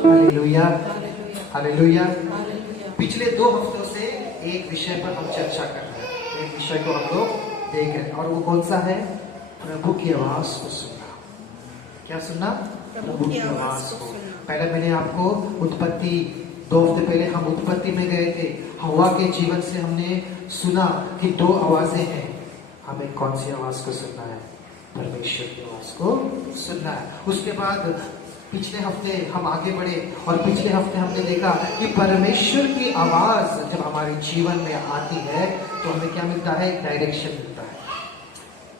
Hallelujah, hallelujah. पिछले 2 हफ्तों से एक विषय पर हम चर्चा कर रहे हैं, एक विषय को हम लोग देख रहे हैं, और वो कौन सा है? प्रभु की आवाज को सुनना। क्या सुनना? प्रभु की आवाज को। पहले मैंने आपको उत्पत्ति, 2 हफ्ते पहले हम उत्पत्ति में गए थे। हवा के जीवन से हमने सुना कि 2 आवाजें हैं। हमें कौन सी आवाज को सुनना है? परमेश्वर की आवाज को सुनना है। उसके बाद पिछले हफ्ते हम आगे बढ़े और पिछले हफ्ते हमने देखा कि परमेश्वर की आवाज जब हमारे जीवन में आती है तो हमें क्या मिलता है? एक डायरेक्शन मिलता है,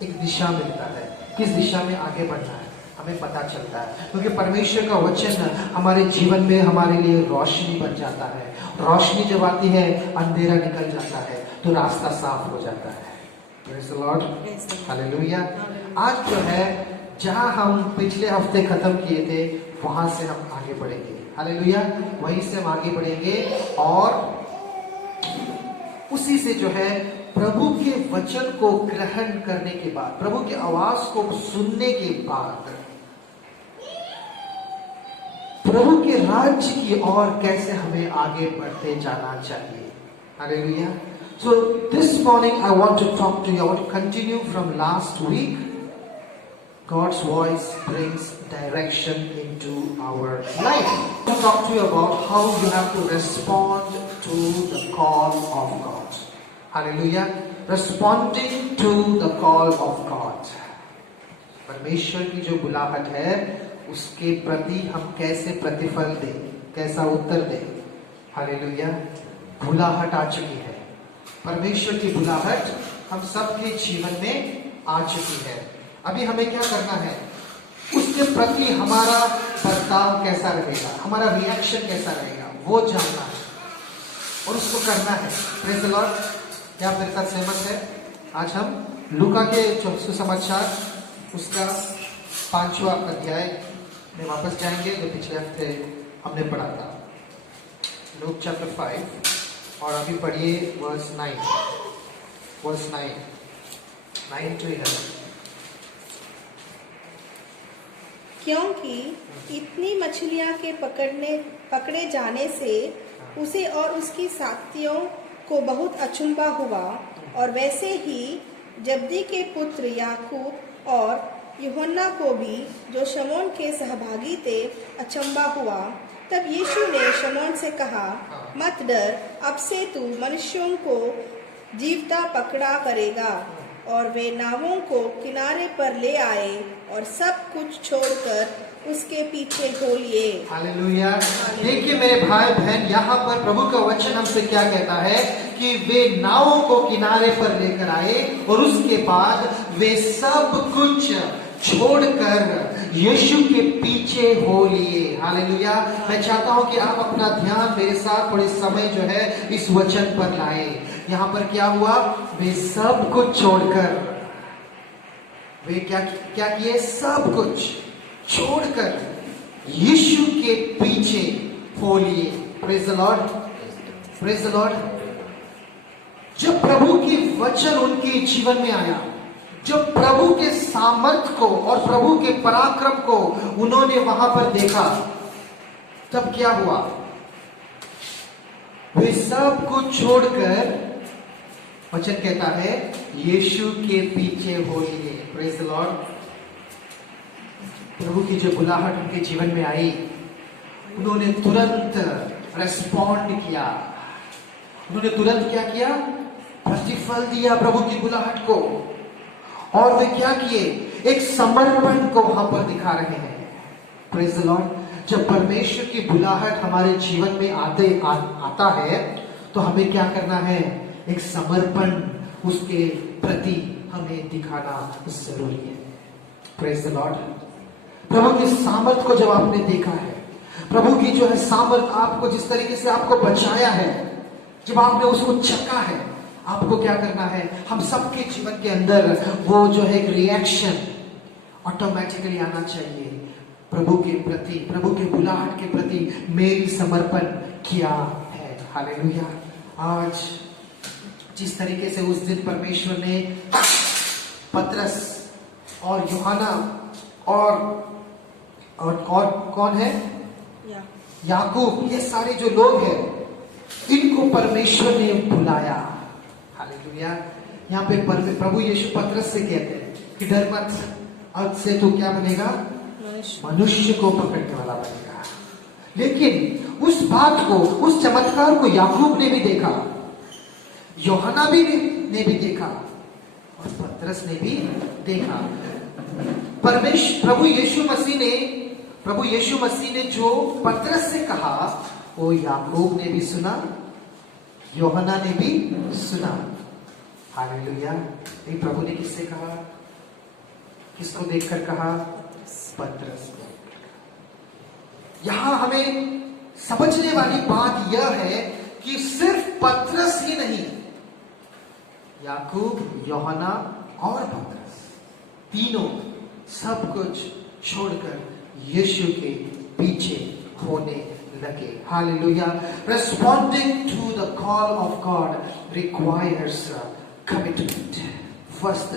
एक दिशा मिलता है। किस दिशा में आगे बढ़ना है हमें पता चलता है, क्योंकि परमेश्वर का वचन हमारे जीवन में हमारे लिए रोशनी बन जाता है। रोशनी जब आती है अंधेरा निकल जाता है, तो रास्ता साफ हो जाता है। Praise the Lord, hallelujah. आज जो है, जहां हम पिछले हफ्ते खत्म किए थे वहां से हम आगे बढ़ेंगे। हालेलुया, वहीं से हम आगे बढ़ेंगे और उसी से जो है प्रभु के वचन को ग्रहण करने के बाद, प्रभु की आवाज को सुनने के बाद प्रभु के राज्य की ओर कैसे हमें आगे बढ़ते जाना चाहिए। Hallelujah. So this morning I want to talk to you. I want to continue from last week. God's voice brings direction into our life. I want to talk to you about how you have to respond to the call of God. Hallelujah. Responding to the call of God. परमेश्वर की जो बुलाहट है उसके प्रति हम कैसे प्रतिफल दें, कैसा उत्तर दें। हालेलुया। बुलाहट आ चुकी है, परमेश्वर की बुलाहट हम सबके जीवन में आ चुकी है। अभी हमें क्या करना है? उसके प्रति हमारा बर्ताव कैसा रहेगा, हमारा रिएक्शन कैसा रहेगा, वो जानना है और उसको करना है। Praise the Lord. क्या आप मेरे साथ सहमत है? आज हम लूका के सुसमाचार उसका 5वां अध्याय में वापस जाएंगे जो पिछले हफ्ते हमने पढ़ा था। लूक चैप्टर 5 और अभी पढ़िए वर्स 9 to 11। क्योंकि इतनी मछलियां के पकड़े जाने से उसे और उसकी साथियों को बहुत अचंभा हुआ, और वैसे ही जब्दी के पुत्र याकूब और यूहन्ना को भी, जो शमौन के सहभागी थे, अचंभा हुआ। तब यीशु ने शमौन से कहा, मत डर, अब से तू मनुष्यों को जीवता पकड़ा करेगा। और वे नावों को किनारे पर ले आए और सब कुछ छोड़कर उसके पीछे हो लिए। हालेलुया। देखिए मेरे भाई बहन, यहाँ पर प्रभु का वचन हमसे क्या कहता है कि वे नावों को किनारे पर लेकर आए और उसके बाद वे सब कुछ छोड़कर यीशु के पीछे हो लिए। हालेलुया। मैं चाहता हूं कि आप अपना ध्यान मेरे साथ थोड़े समय जो है इस वचन पर लाएं। यहाँ पर क्या हुआ? वे सब कुछ छोड़कर, वे क्या किए? सब कुछ छोड़कर यीशु के पीछे हो लिए। Praise the Lord, praise the Lord. जब प्रभु की वचन उनके जीवन में आया, जब प्रभु के सामर्थ को और प्रभु के पराक्रम को उन्होंने वहां पर देखा, तब क्या हुआ? वे सब कुछ छोड़कर, वचन कहता है, यीशु के पीछे हो लिए। Praise the Lord. प्रभु की जो बुलाहट उनके जीवन में आई, उन्होंने तुरंत रेस्पॉन्ड किया। उन्होंने तुरंत क्या किया? प्रतिफल दिया प्रभु की बुलाहट को। और वे क्या किए? एक समर्पण को वहां पर दिखा रहे हैं। Praise the Lord. जब परमेश्वर की बुलाहट हमारे जीवन में आता है तो हमें क्या करना है? एक समर्पण उसके प्रति हमें दिखाना जरूरी है। Praise the Lord. प्रभु की सामर्थ को जब आपने देखा है, प्रभु की जो है सामर्थ आपको जिस तरीके से आपको बचाया है, जब आपने उसको चखा है, आपको क्या करना है? हम सबके जीवन के अंदर वो जो है एक रिएक्शन ऑटोमेटिकली आना चाहिए प्रभु के प्रति, प्रभु के बुलाहट के प्रति मेरी समर्पण किया है। हालेलुया। आज जिस तरीके से उस दिन परमेश्वर ने पतरस और यूहन्ना और कौन है? याकूब, ये सारे जो लोग हैं, इनको परमेश्वर ने बुलाया। हालेलुया। यहाँ पे प्रभु यीशु पतरस से कहते हैं कि डर मत, अब से तू क्या बनेगा? मनुष्य को पकड़ने वाला बनेगा। लेकिन उस बात को, उस चमत्कार को याकूब ने भी देखा, यूहन्ना ने भी देखा और पतरस ने भी देखा। प्रभु यीशु मसीह ने जो पतरस से कहा, वो याकूब ने भी सुना, यूहन्ना ने भी सुना। हालेलुया। ये प्रभु ने किससे कहा? किसको देखकर कहा? पतरस को। यहां हमें समझने वाली बात यह है कि सिर्फ पतरस ही नहीं, याकूब, यूहन्ना और पतरस तीनों सब कुछ छोड़कर यीशु के पीछे होने लगे। Hallelujah. Responding to the call of God requires commitment. First,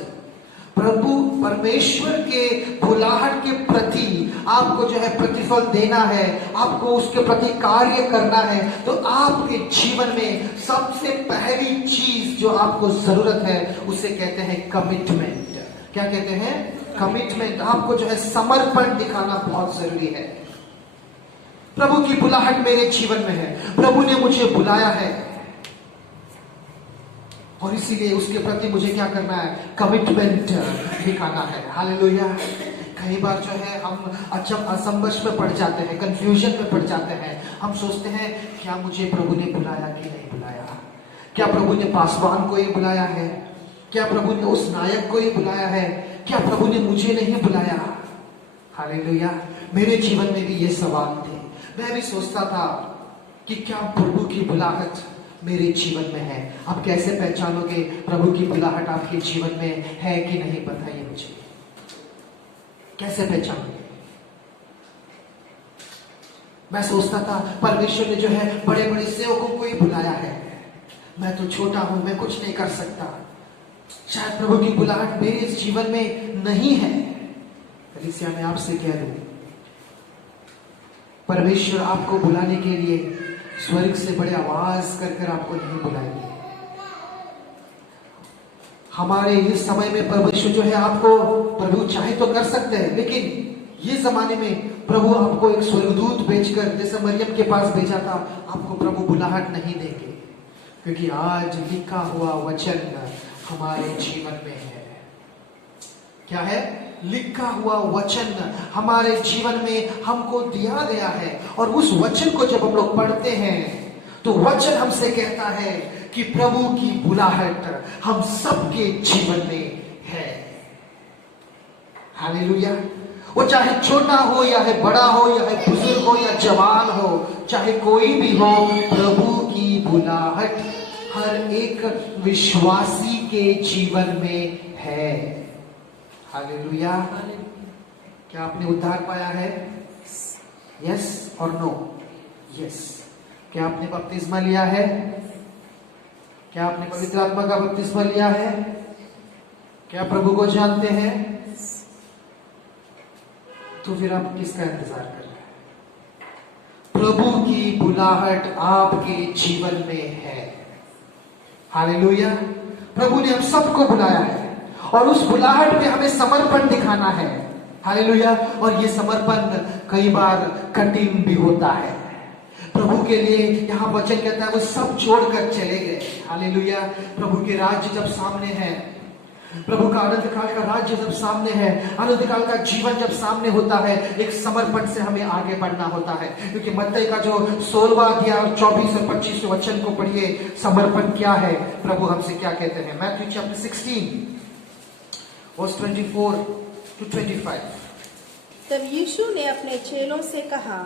प्रभु परमेश्वर के बुलाहट के प्रति आपको जो है प्रतिफल देना है, आपको उसके प्रति कार्य करना है, तो आपके जीवन में सबसे पहली चीज जो आपको जरूरत है उसे कहते हैं कमिटमेंट। क्या कहते हैं? कमिटमेंट। आपको जो है समर्पण दिखाना बहुत जरूरी है। प्रभु की बुलाहट मेरे जीवन में है, प्रभु ने मुझे बुलाया है और इसीलिए उसके प्रति मुझे क्या करना है? कमिटमेंट दिखाना है। हालेलुया। कई बार जो है हम असमंजस में पड़ जाते हैं, कंफ्यूजन में पड़ जाते हैं। हम सोचते हैं क्या मुझे प्रभु ने बुलाया कि नहीं बुलाया? क्या प्रभु ने पासवान को ही बुलाया है? क्या प्रभु ने उस नायक को ही बुलाया है? क्या प्रभु ने मुझे नहीं बुलाया? हालेलुया। मेरे जीवन में भी ये सवाल थे। मैं भी सोचता था कि क्या प्रभु की बुलाहट मेरे जीवन में है? आप कैसे पहचानोगे प्रभु की बुलाहट आपके जीवन में है कि नहीं? बताइए मुझे, कैसे पहचानोगे? मैं सोचता था परमेश्वर ने जो है बड़े बड़े सेवकों को ही बुलाया है, मैं तो छोटा हूं, मैं कुछ नहीं कर सकता, शायद प्रभु की बुलाहट मेरे इस जीवन में नहीं है। कलीसिया मैं आपसे कह दूं, परमेश्वर आपको बुलाने के लिए स्वर्ग से बड़े आवाज कर आपको नहीं बुलाएंगे। हमारे इस समय में परमेश्वर जो है आपको, प्रभु चाहे तो कर सकते हैं, लेकिन ये जमाने में प्रभु आपको एक स्वर्गदूत भेजकर, जैसे मरियम के पास भेजा था, आपको प्रभु बुलाहट नहीं देंगे, क्योंकि आज लिखा हुआ वचन हमारे जीवन में है। क्या है? लिखा हुआ वचन हमारे जीवन में हमको दिया गया है, और उस वचन को जब हम लोग पढ़ते हैं तो वचन हमसे कहता है कि प्रभु की बुलाहट हम सबके जीवन में है। हालेलुया। वो चाहे छोटा हो या है बड़ा हो, या है बुजुर्ग हो या जवान हो, चाहे कोई भी हो, प्रभु की बुलाहट हर एक विश्वासी के जीवन में है। हालेलुया। क्या आपने उद्धार पाया है? यस और नो? यस। क्या आपने बपतिस्मा लिया है? क्या आपने पवित्र आत्मा का बपतिस्मा लिया है? क्या प्रभु को जानते हैं? तो फिर आप किसका इंतजार कर रहे हैं? प्रभु की बुलाहट आपके जीवन में है। हालेलुया। प्रभु ने हम सबको बुलाया है, और उस बुलाहट में हमें समर्पण दिखाना है। हालेलुया। और ये समर्पण कई बार कठिन भी होता है। प्रभु के लिए यहाँ वचन कहता है वो सब छोड़कर चले गए। हालेलुया। प्रभु के राज्य जब सामने है, प्रभु का अनंत काल का राज्य जब सामने है, अनंत काल का जीवन जब सामने होता है, एक समर्पण से हमें आगे बढ़ना होता है। क्योंकि मत्ती का जो 16वां अध्याय और 24 और 25 वचन को पढ़िए, समर्पण क्या है, प्रभु हमसे क्या कहते हैं। Matthew chapter 16 verse 24 to 25। तब यीशु ने अपने चेलों से कहा,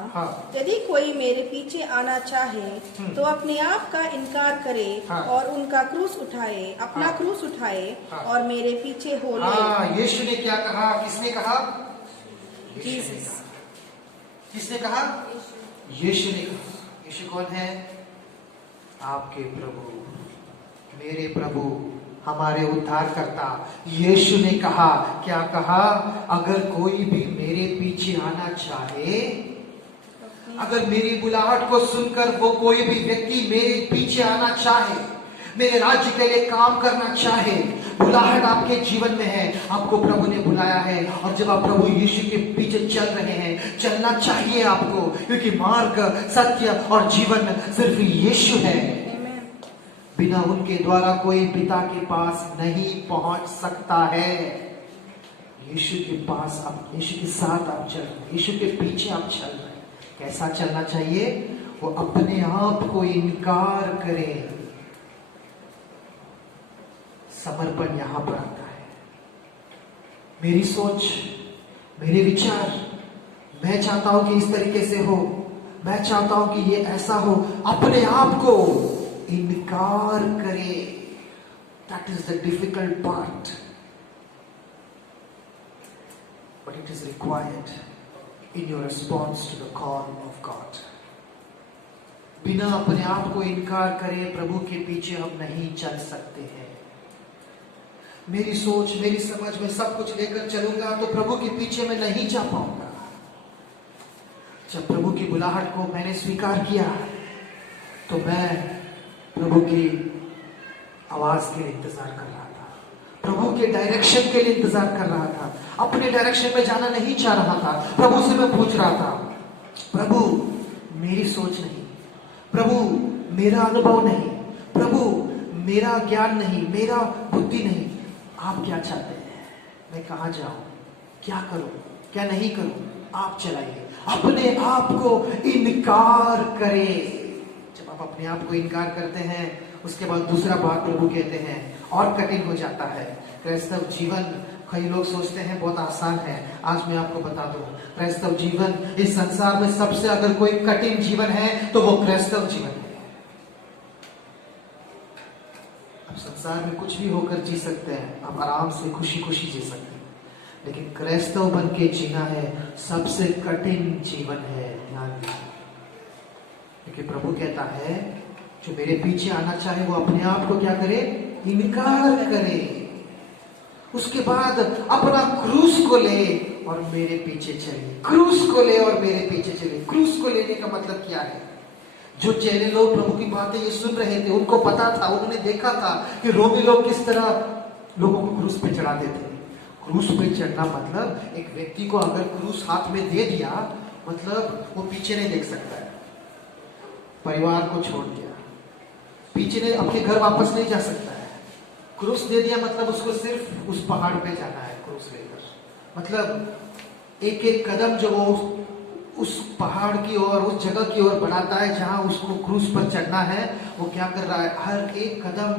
यदि कोई मेरे पीछे आना चाहे तो अपने आप का इनकार करे और उनका क्रूस उठाए, अपना क्रूस उठाए और मेरे पीछे हो ले। यीशु ने क्या कहा? किसने कहा? जीसस। किसने कहा? यीशु ने कहा। यीशु कौन है? आपके प्रभु, मेरे प्रभु, हमारे उद्धार करता। यीशु ने कहा, क्या कहा? अगर कोई भी मेरे पीछे आना चाहे अगर मेरी बुलाहट को सुनकर वो कोई भी व्यक्ति मेरे पीछे आना चाहे, मेरे राज्य के लिए काम करना चाहे, बुलाहट आपके जीवन में है, आपको प्रभु ने बुलाया है, और जब आप प्रभु यीशु के पीछे चल रहे हैं, चलना चाहिए आपको, क्योंकि मार्ग, सत्य और जीवन सिर्फ यीशु है। बिना उनके द्वारा कोई पिता के पास नहीं पहुंच सकता है। यीशु के पास आप, यीशु के साथ आप चल रहे, यीशु के पीछे आप चल रहे हैं। कैसा चलना चाहिए? वो अपने आप को इनकार करें। समर्पण यहां पर आता है। मेरी सोच, मेरे विचार, मैं चाहता हूं कि इस तरीके से हो, मैं चाहता हूं कि ये ऐसा हो, अपने आप को इनकार करे। That is the difficult part, but it is required in your response to the call of God. बिना अपने आप को इनकार करे प्रभु के पीछे हम नहीं चल सकते हैं। मेरी सोच, मेरी समझ में सब कुछ लेकर चलूंगा तो प्रभु के पीछे मैं नहीं जा पाऊंगा। जब प्रभु की बुलाहट को मैंने स्वीकार किया तो मैं प्रभु की आवाज के लिए इंतजार कर रहा था, प्रभु के डायरेक्शन के लिए इंतजार कर रहा था। अपने डायरेक्शन में जाना नहीं चाह रहा था। प्रभु से मैं पूछ रहा था, प्रभु मेरी सोच नहीं, प्रभु मेरा अनुभव नहीं, प्रभु मेरा ज्ञान नहीं, मेरा बुद्धि नहीं, आप क्या चाहते हैं? मैं कहां जाऊं, क्या करूं, क्या नहीं करूं, आप चलाइए। अपने आप को इनकार करें। जब आप अपने आप को इनकार करते हैं, उसके बाद दूसरा बात प्रभु कहते हैं और कठिन हो जाता है। क्राइस्तव जीवन, कई लोग सोचते हैं बहुत आसान है। आज मैं आपको बता दूं, क्राइस्तव जीवन, इस संसार में सबसे अगर कोई कठिन जीवन है तो वो क्राइस्तव जीवन है। आप संसार में कुछ भी होकर जी सकते हैं, आप आराम से खुशी खुशी जी सकते हैं, लेकिन क्राइस्तव बन के जीना है सबसे कठिन जीवन है। ध्यान दीजिए, क्योंकि प्रभु कहता है जो मेरे पीछे आना चाहे वो अपने आप को क्या करे? इनकार करे। उसके बाद अपना क्रूस को ले और मेरे पीछे चले। क्रूस को ले और मेरे पीछे चले। क्रूस को लेने का मतलब क्या है? जो चेले लोग प्रभु की बातें ये सुन रहे थे, उनको पता था, उन्होंने देखा था कि रोमी लोग किस तरह लोगों को क्रूस पे चढ़ाते थे। क्रूस पे चढ़ना मतलब एक व्यक्ति को अगर क्रूस हाथ में दे दिया, मतलब वो पीछे नहीं देख सकता है, परिवार को छोड़ दिया, पीछे नहीं, अपने घर वापस नहीं जा सकता है। क्रूस दे दिया मतलब उसको सिर्फ उस पहाड़ पे जाना है क्रूस लेकर। मतलब एक एक कदम जो वो उस पहाड़ की ओर, उस जगह की ओर बढ़ाता है जहां उसको क्रूस पर चढ़ना है, वो क्या कर रहा है? हर एक कदम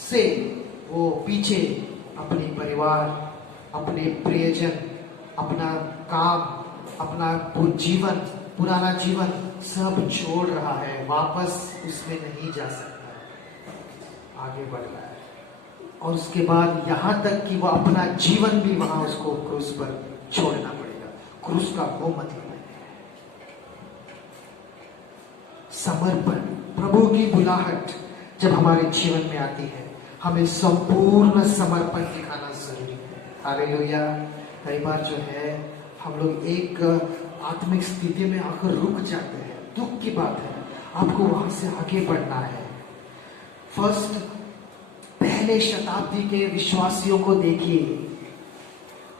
से वो पीछे अपने परिवार, अपने प्रियजन, अपना काम, अपना जीवन, पुराना जीवन सब छोड़ रहा है, वापस उसमें नहीं जा सकता, आगे बढ़ रहा है। और उसके बाद यहां तक कि वो अपना जीवन भी वहां उसको क्रूस पर छोड़ना पड़ेगा। क्रूस का वो मतलब है समर्पण। प्रभु की बुलाहट जब हमारे जीवन में आती है, हमें संपूर्ण समर्पण दिखाना जरूरी है। हालेलुया। कई बार जो है हम लोग एक आत्मिक स्थिति में आकर रुक जाते हैं, दुख की बात है। आपको वहां से आगे बढ़ना है। फर्स्ट, पहले शताब्दी के विश्वासियों को देखिए,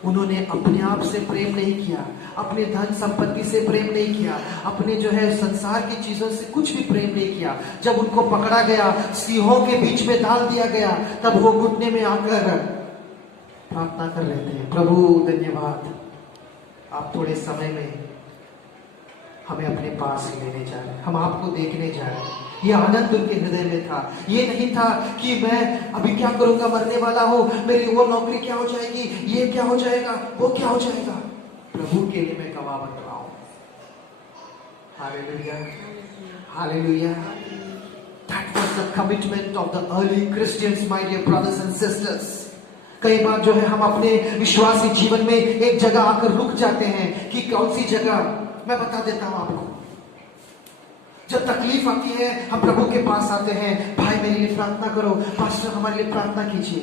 उन्होंने अपने आप से प्रेम नहीं किया, अपने धन संपत्ति से प्रेम नहीं किया, अपने जो है संसार की चीजों से कुछ भी प्रेम नहीं किया। जब उनको पकड़ा गया, सिंहों के बीच में डाल दिया गया, तब वो घुटने में आकर प्रार्थना कर रहे थे, प्रभु धन्यवाद, आप थोड़े समय में हमें अपने पास लेने जा रहे हैं, हम आपको देखने जा रहे हैं। ये आनंद उनके हृदय में था। ये नहीं था कि मैं अभी क्या करूंगा, मरने वाला हूं, मेरी वो नौकरी क्या हो जाएगी, ये क्या हो जाएगा, वो क्या हो जाएगा। प्रभु के लिए मैं गवाह बन रहा हूं। Hallelujah, hallelujah. That was the commitment of the early Christians, my dear brothers and sisters. कई बार जो है हम अपने विश्वासी जीवन में एक जगह आकर रुक जाते हैं कि कौन सी जगह, मैं बता देता हूं आपको। जब तकलीफ आती है हम प्रभु के पास आते हैं, भाई मेरे लिए प्रार्थना करो, पास्टर हमारे लिए प्रार्थना कीजिए,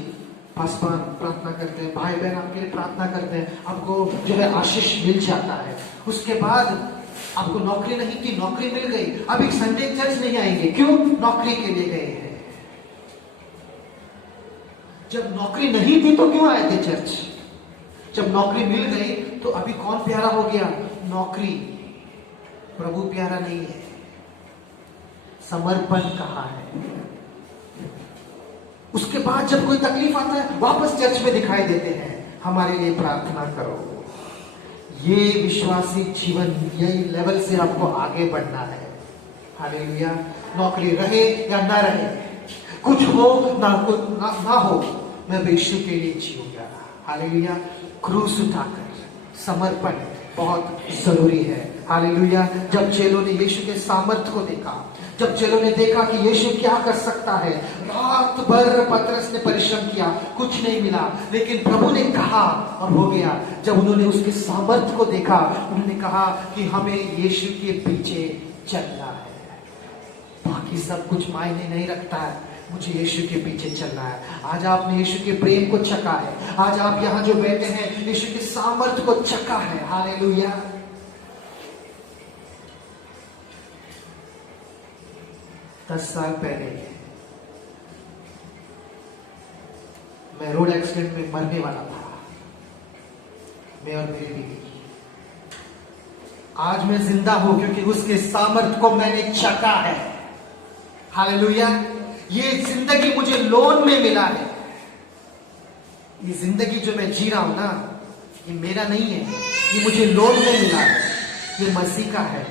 पासवान प्रार्थना करते हैं, भाई बहन आपके लिए प्रार्थना करते हैं, आपको जो है आशीष मिल जाता है। उसके बाद आपको नौकरी नहीं थी, नौकरी मिल गई, अभी संडे चर्च नहीं आएंगे, क्यों? नौकरी के लिए गए हैं। जब नौकरी नहीं थी तो क्यों आए थे चर्च? जब नौकरी मिल गई तो अभी कौन प्यारा हो गया? नौकरी। प्रभु प्यारा नहीं है। समर्पण कहाँ है? उसके बाद जब कोई तकलीफ आता है वापस चर्च में दिखाई देते हैं, हमारे लिए प्रार्थना करो। ये विश्वासी जीवन, यही लेवल से आपको आगे बढ़ना है। हालेलुया। नौकरी रहे या ना रहे, कुछ हो ना हो, मैं यीशु के लिए जीऊंगा। हालेलुया। क्रूस उठाकर समर्पण बहुत जरूरी है। हालेलुया। जब चेलों ने यीशु के सामर्थ्य को देखा, जब चेलों ने देखा कि यीशु क्या कर सकता है, रात भर पतरस ने परिश्रम किया, कुछ नहीं मिला, लेकिन प्रभु ने कहा और हो गया। जब उन्होंने उसके सामर्थ्य को देखा, उन्होंने कहा कि हमें यीशु के पीछे चलना है, बाकी सब कुछ मायने नहीं रखता है, मुझे यीशु के पीछे चलना है। आज आपने यीशु के प्रेम को चखा है, आज आप यहाँ जो बैठे हैं यीशु के सामर्थ्य को चखा है। हालेलुया। दस साल पहले मैं रोड एक्सीडेंट में मरने वाला था, मैं और मेरी बीवी। आज मैं जिंदा हूं क्योंकि उसके सामर्थ्य को मैंने चखा है। हालेलुया। ये जिंदगी मुझे लोन में मिला है। ये जिंदगी जो मैं जी रहा हूं ना, ये मेरा नहीं है, ये मुझे लोन में मिला है। ये मसीह का है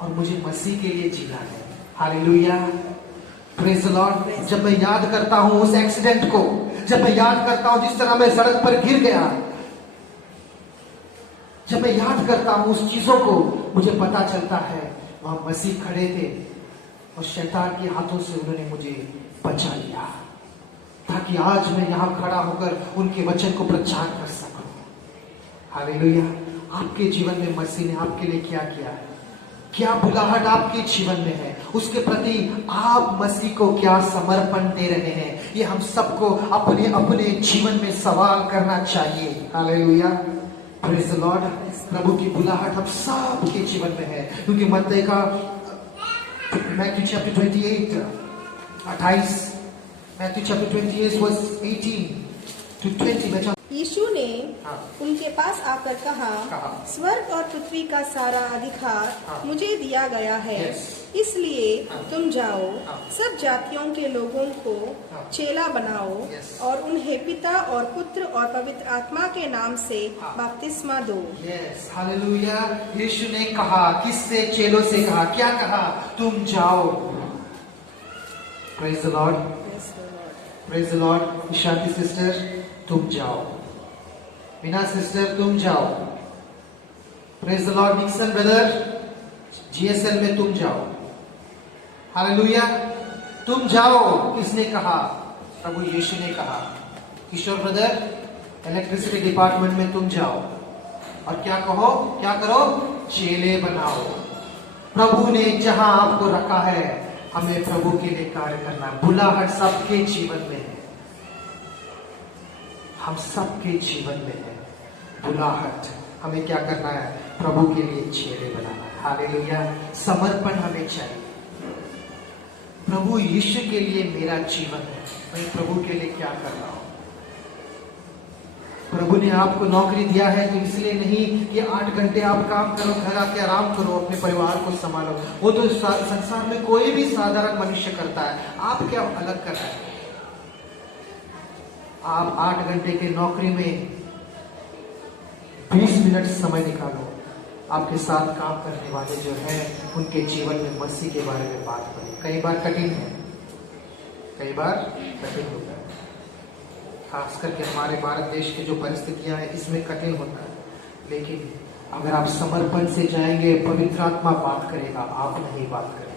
और मुझे मसीह के लिए जीना है। हालेलुया। Praise the Lord. जब मैं याद करता हूं उस एक्सीडेंट को, जब मैं याद करता हूं जिस तरह मैं सड़क पर गिर गया, जब मैं याद करता हूं उस चीजों को, मुझे पता चलता है वहां मसीह खड़े थे और शैतान के हाथों से उन्होंने मुझे बचा लिया, ताकि आज मैं यहां खड़ा होकर उनके वचन को प्रचार कर सकूं। हालेलुया। आपके जीवन में मसीह ने आपके लिए क्या किया है? क्या बुलाहट आपके जीवन में है? उसके प्रति आप मसीह को क्या समर्पण दे रहे हैं? ये हम सबको अपने अपने जीवन में सवाल करना चाहिए। हालेलुया। Praise the Lord. प्रभु की बुलाहट हम सब के जीवन में है, क्योंकि मत्ती का Matthew chapter 28 28 Matthew chapter 28 verse 18 to 20 यीशु ने हाँ। उनके पास आकर कहा, स्वर्ग और पृथ्वी का सारा अधिकार हाँ। मुझे दिया गया है, Yes। इसलिए हाँ। तुम जाओ, हाँ। सब जातियों के लोगों को हाँ। चेला बनाओ Yes। और उन्हें पिता और पुत्र और पवित्र आत्मा के नाम से हाँ। बपतिस्मा दो। यस। हालेलुया। यीशु ने कहा, किससे? चेलों से कहा। क्या कहा? तुम जाओ। Praise the Lord. Praise the Lord. Shanti sister तुम जाओ, मीना सिस्टर तुम जाओ, praise the Lord. Nixon brother GSL में तुम जाओ। हालेलुया। तुम जाओ। किसने कहा? प्रभु यीशु ने कहा। किशोर ब्रदर इलेक्ट्रिसिटी डिपार्टमेंट में तुम जाओ और क्या कहो, क्या करो? चेले बनाओ। प्रभु ने जहां आपको रखा है, हमें प्रभु के लिए कार्य करना। बुलाहट सबके जीवन में है, हम सबके जीवन में है बुलाहट। हमें क्या करना है? प्रभु के लिए चेले बनाना है। हालेलुया। समर्पण हमें चाहिए। प्रभु यीशु के लिए मेरा जीवन है, मैं प्रभु के लिए क्या कर रहा हूं? प्रभु ने आपको नौकरी दिया है तो इसलिए नहीं कि 8 घंटे आप काम करो, घर आके आराम करो, अपने परिवार को संभालो। वो तो संसार में कोई भी साधारण मनुष्य करता है। आप क्या अलग कर रहे हैं? आप 8 घंटे के नौकरी में 20 मिनट समय निकालो, आपके साथ काम करने वाले जो हैं उनके जीवन में मसीह के बारे में बात करें। कई बार कठिन है, कई बार कठिन होता है, खास करके हमारे भारत देश की जो परिस्थितियां हैं इसमें कठिन होता है, लेकिन अगर आप समर्पण से जाएंगे, पवित्र आत्मा बात करेगा, आप नहीं बात करेगा।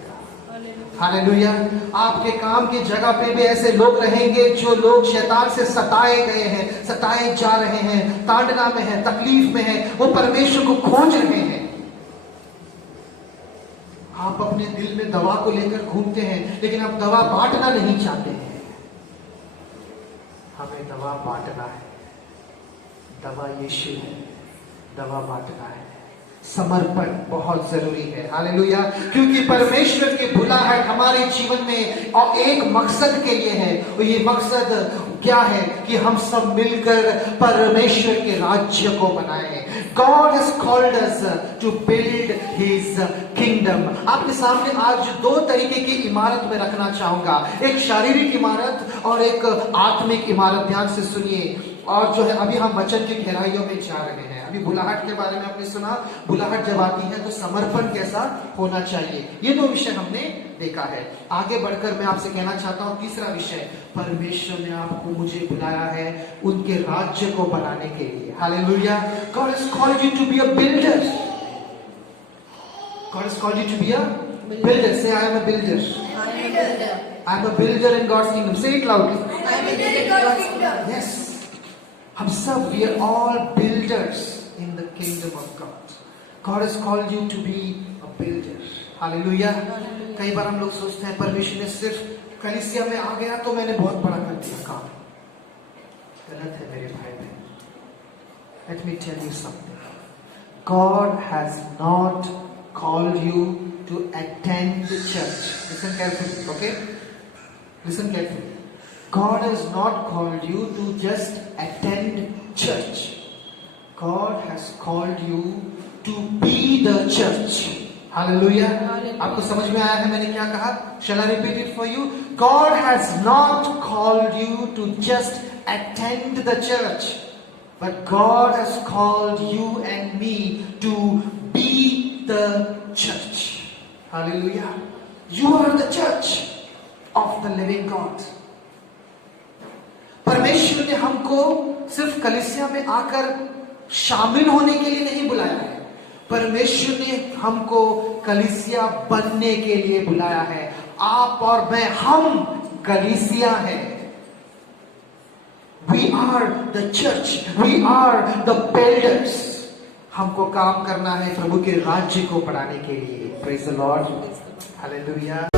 हालेलुया। आपके काम की जगह पे भी ऐसे लोग रहेंगे जो लोग शैतान से सताए गए हैं, सताए जा रहे हैं, ताड़ना में है, तकलीफ में है, वो परमेश्वर को खोज रहे हैं। आप अपने दिल में दवा को लेकर घूमते हैं, लेकिन आप दवा बांटना नहीं चाहते हैं। हमें दवा बांटना है। दवा यीशु है, दवा बांटना है। समर्पण बहुत जरूरी है। हालेलुया। क्योंकि परमेश्वर की बुलाहट हमारे जीवन में और एक मकसद के लिए है, और ये मकसद क्या है कि हम सब मिलकर परमेश्वर के राज्य को बनाएं। God has called us to build His kingdom. आपके सामने आज दो तरीके की इमारत में रखना चाहूंगा, एक शारीरिक इमारत और एक आत्मिक इमारत। ध्यान से सुनिए। और जो है अभी हम वचन की गहराइयों में जा रहे हैं। अभी बुलाहट के बारे में आपने सुना, बुलाहट जब आती है तो समर्पण कैसा होना चाहिए, ये दो विषय हमने देखा है। आगे बढ़कर मैं आपसे कहना चाहता हूं तीसरा विषय, परमेश्वर ने आपको मुझे बुलाया है उनके राज्य को बनाने के लिए। Hallelujah. God has called you to be a builder. God has called you to be a builder. Say, I am a builder. I am a builder. I am a builder in God's kingdom. Say it loudly. I am a builder in God's kingdom. Yes. हम सब we are all builders in the kingdom of God. God has called you to be a builder. Hallelujah. कई बार हम लोग सोचते हैं परमेश्वर ने सिर्फ कलीसिया में आ गया तो मैंने बहुत बड़ा कर दिया काम। गलत है मेरे भाई बहन। Let me tell you something. God has not called you to attend the church. Listen carefully, okay? Listen carefully. God has not called you to just attend church. God has called you to be the church. Hallelujah. आपको समझ में आया है मैंने क्या कहा? Shall I repeat it for you? God has not called you to just attend the church, but God has called you and me to be the church. Hallelujah. You are the church of the living God. परमेश्वर ने हमको सिर्फ कलीसिया में आकर शामिल होने के लिए नहीं बुलाया है, परमेश्वर ने हमको कलीसिया बनने के लिए बुलाया है। आप और मैं, हम कलीसिया हैं। We are the church. We are the builders. हमको काम करना है प्रभु के राज्य को बढ़ाने के लिए। Praise the Lord. Hallelujah.